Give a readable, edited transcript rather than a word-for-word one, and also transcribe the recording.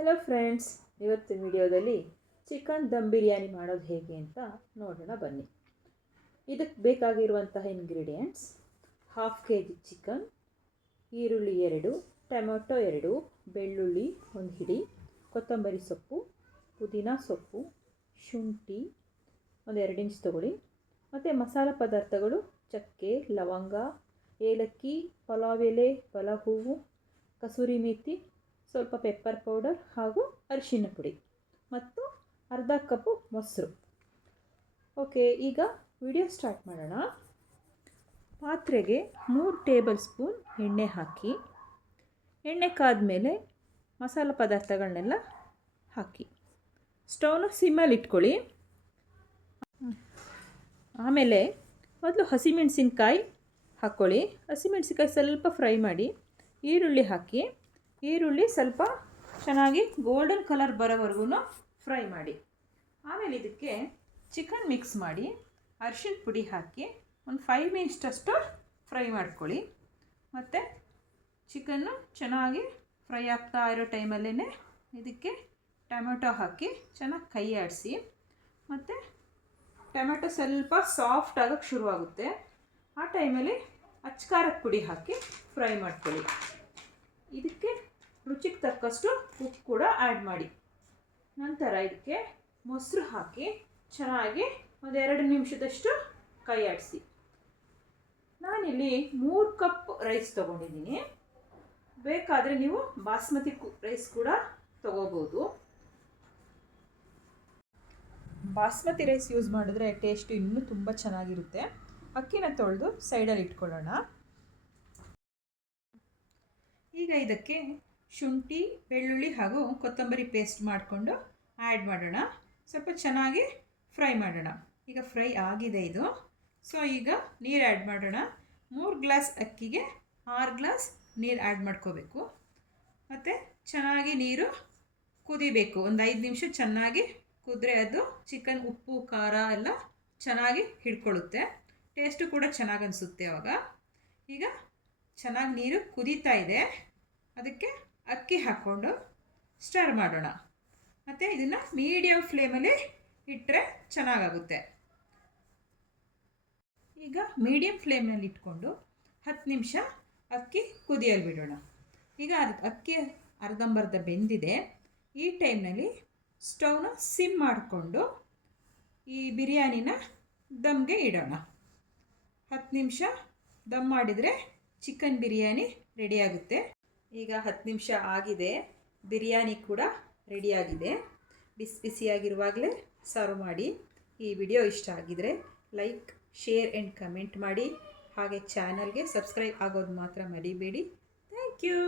Hello friends, ಇವತ್ತಿನ ವಿಡಿಯೋದಲ್ಲಿ chicken dum biryani ಮಾಡೋದು ಹೇಗೆ ಅಂತ ನೋಡೋಣ ಬನ್ನಿ. ಇದಕ್ಕೆ ಬೇಕಾಗಿರುವಂತಹ ಇಂಗ್ರೀಡಿಯೆಂಟ್ಸ್: 1/2 kg ಚಿಕನ್, ಈರುಳ್ಳಿ 2, ಟೊಮೆಟೊ 2, ಬೆಳ್ಳುಳ್ಳಿ 1 ಹಿಡಿ, ಕೊತ್ತಂಬರಿ ಸೊಪ್ಪು, ಪುದೀನ ಸೊಪ್ಪು, ಶುಂಠಿ ಒಂದು 2 ಇಂಚ್ ತೊಗೊಳ್ಳಿ. ಮತ್ತು ಮಸಾಲ ಪದಾರ್ಥಗಳು: ಚಕ್ಕೆ, ಲವಂಗ, ಏಲಕ್ಕಿ, ಪಲಾವ್ ಎಲೆ, ಪಲಾವ್ ಹೂವು, ಕಸೂರಿ ಮೇಥಿ, ಸ್ವಲ್ಪ ಪೆಪ್ಪರ್ ಪೌಡರ್ ಹಾಗೂ ಅರಿಶಿನ ಪುಡಿ ಮತ್ತು ಅರ್ಧ ಕಪ್ಪು ಮೊಸರು. ಓಕೆ, ಈಗ ವಿಡಿಯೋ ಸ್ಟಾರ್ಟ್ ಮಾಡೋಣ. ಪಾತ್ರೆಗೆ 3 ಟೇಬಲ್ ಸ್ಪೂನ್ ಎಣ್ಣೆ ಹಾಕಿ, ಎಣ್ಣೆ ಕಾದ್ಮೇಲೆ ಮಸಾಲ ಪದಾರ್ಥಗಳನ್ನೆಲ್ಲ ಹಾಕಿ ಸ್ಟವ್ನ ಸಿಮ್ಮಲ್ಲಿ ಇಟ್ಕೊಳ್ಳಿ. ಆಮೇಲೆ ಮೊದಲು ಹಸಿಮೆಣಸಿನ್ಕಾಯಿ ಹಾಕ್ಕೊಳ್ಳಿ. ಹಸಿಮೆಣಸಿನ್ಕಾಯಿ ಸ್ವಲ್ಪ ಫ್ರೈ ಮಾಡಿ, ಈರುಳ್ಳಿ ಹಾಕಿ, ಈರುಳ್ಳಿ ಸ್ವಲ್ಪ ಚೆನ್ನಾಗಿ ಗೋಲ್ಡನ್ ಕಲರ್ ಬರೋವರೆಗೂ ಫ್ರೈ ಮಾಡಿ. ಆಮೇಲೆ ಇದಕ್ಕೆ ಚಿಕನ್ ಮಿಕ್ಸ್ ಮಾಡಿ, ಅರಿಶಿನ ಪುಡಿ ಹಾಕಿ ಒಂದು 5 ಮಿನಿಟ್ಸಷ್ಟು ಫ್ರೈ ಮಾಡ್ಕೊಳ್ಳಿ. ಮತ್ತು ಚಿಕನ್ನು ಚೆನ್ನಾಗಿ ಫ್ರೈ ಆಗ್ತಾ ಇರೋ ಟೈಮಲ್ಲೇ ಇದಕ್ಕೆ ಟೊಮೆಟೊ ಹಾಕಿ ಚೆನ್ನಾಗಿ ಕೈ ಆಡಿಸಿ. ಮತ್ತು ಟೊಮೆಟೊ ಸ್ವಲ್ಪ ಸಾಫ್ಟ್ ಆಗೋಕ್ಕೆ ಶುರುವಾಗುತ್ತೆ. ಆ ಟೈಮಲ್ಲಿ ಅಚ್ಕಾರದ ಪುಡಿ ಹಾಕಿ ಫ್ರೈ ಮಾಡ್ಕೊಳ್ಳಿ. ಇದಕ್ಕೆ ರುಚಿಗೆ ತಕ್ಕಷ್ಟು ಉಪ್ಪು ಕೂಡ ಆ್ಯಡ್ ಮಾಡಿ. ನಂತರ ಇದಕ್ಕೆ ಮೊಸರು ಹಾಕಿ ಚೆನ್ನಾಗಿ ಒಂದು 2 ನಿಮಿಷದಷ್ಟು ಕೈ ಆಡಿಸಿ. ನಾನಿಲ್ಲಿ 3 ಕಪ್ ರೈಸ್ ತೊಗೊಂಡಿದ್ದೀನಿ. ಬೇಕಾದರೆ ನೀವು ಬಾಸ್ಮತಿ ರೈಸ್ ಕೂಡ ತೊಗೋಬೋದು. ಬಾಸ್ಮತಿ ರೈಸ್ ಯೂಸ್ ಮಾಡಿದ್ರೆ ಟೇಸ್ಟು ಇನ್ನೂ ತುಂಬ ಚೆನ್ನಾಗಿರುತ್ತೆ. ಅಕ್ಕಿನ ತೊಳೆದು ಸೈಡಲ್ಲಿ ಇಟ್ಕೊಳ್ಳೋಣ. ಈಗ ಇದಕ್ಕೆ ಶುಂಠಿ, ಬೆಳ್ಳುಳ್ಳಿ ಹಾಗೂ ಕೊತ್ತಂಬರಿ ಪೇಸ್ಟ್ ಮಾಡಿಕೊಂಡು ಆ್ಯಡ್ ಮಾಡೋಣ. ಸ್ವಲ್ಪ ಚೆನ್ನಾಗಿ ಫ್ರೈ ಮಾಡೋಣ. ಈಗ ಫ್ರೈ ಆಗಿದೆ ಇದು. ಸೊ ಈಗ ನೀರು ಆ್ಯಡ್ ಮಾಡೋಣ. 3 ಗ್ಲಾಸ್ ಅಕ್ಕಿಗೆ 6 ಗ್ಲಾಸ್ ನೀರು ಆ್ಯಡ್ ಮಾಡ್ಕೋಬೇಕು. ಮತ್ತು ಚೆನ್ನಾಗಿ ನೀರು ಕುದಿಬೇಕು. ಒಂದು 5 ನಿಮಿಷ ಚೆನ್ನಾಗಿ ಕುದ್ರೆ ಅದು ಚಿಕನ್ ಉಪ್ಪು ಖಾರ ಎಲ್ಲ ಚೆನ್ನಾಗಿ ಹಿಡ್ಕೊಳ್ಳುತ್ತೆ. ಟೇಸ್ಟು ಕೂಡ ಚೆನ್ನಾಗಿ ಅನಿಸುತ್ತೆ ಅವಾಗ. ಈಗ ಚೆನ್ನಾಗಿ ನೀರು ಕುದೀತಾ ಇದೆ. ಅದಕ್ಕೆ ಅಕ್ಕಿ ಹಾಕ್ಕೊಂಡು ಸ್ಟರ್ ಮಾಡೋಣ. ಮತ್ತು ಇದನ್ನು ಮೀಡಿಯಮ್ ಫ್ಲೇಮಲ್ಲಿ ಇಟ್ಟರೆ ಚೆನ್ನಾಗಾಗುತ್ತೆ. ಈಗ ಮೀಡಿಯಮ್ ಫ್ಲೇಮ್ನಲ್ಲಿ ಇಟ್ಕೊಂಡು 10 ನಿಮಿಷ ಅಕ್ಕಿ ಕುದಿಯಲು ಬಿಡೋಣ. ಈಗ ಅಕ್ಕಿ ಅರ್ಧಂಬರ್ಧ ಬೆಂದಿದೆ. ಈ ಟೈಮ್ನಲ್ಲಿ ಸ್ಟವ್ನ ಸಿಮ್ ಮಾಡಿಕೊಂಡು ಈ ಬಿರಿಯಾನಿನ ದಮ್ಗೆ ಇಡೋಣ. 10 ನಿಮಿಷ ದಮ್ ಮಾಡಿದರೆ ಚಿಕನ್ ಬಿರಿಯಾನಿ ರೆಡಿಯಾಗುತ್ತೆ. ಈಗ 10 ನಿಮಿಷ ಆಗಿದೆ. ಬಿರಿಯಾನಿ ಕೂಡ ರೆಡಿಯಾಗಿದೆ. ಬಿಸಿ ಬಿಸಿಯಾಗಿರುವಾಗಲೇ ಸರ್ವ್ ಮಾಡಿ. ಈ ವಿಡಿಯೋ ಇಷ್ಟ ಆಗಿದರೆ ಲೈಕ್, ಶೇರ್ ಆ್ಯಂಡ್ ಕಮೆಂಟ್ ಮಾಡಿ. ಹಾಗೆ ಚಾನಲ್ಗೆ ಸಬ್ಸ್ಕ್ರೈಬ್ ಆಗೋದು ಮಾತ್ರ ಮರಿಬೇಡಿ. Thank you.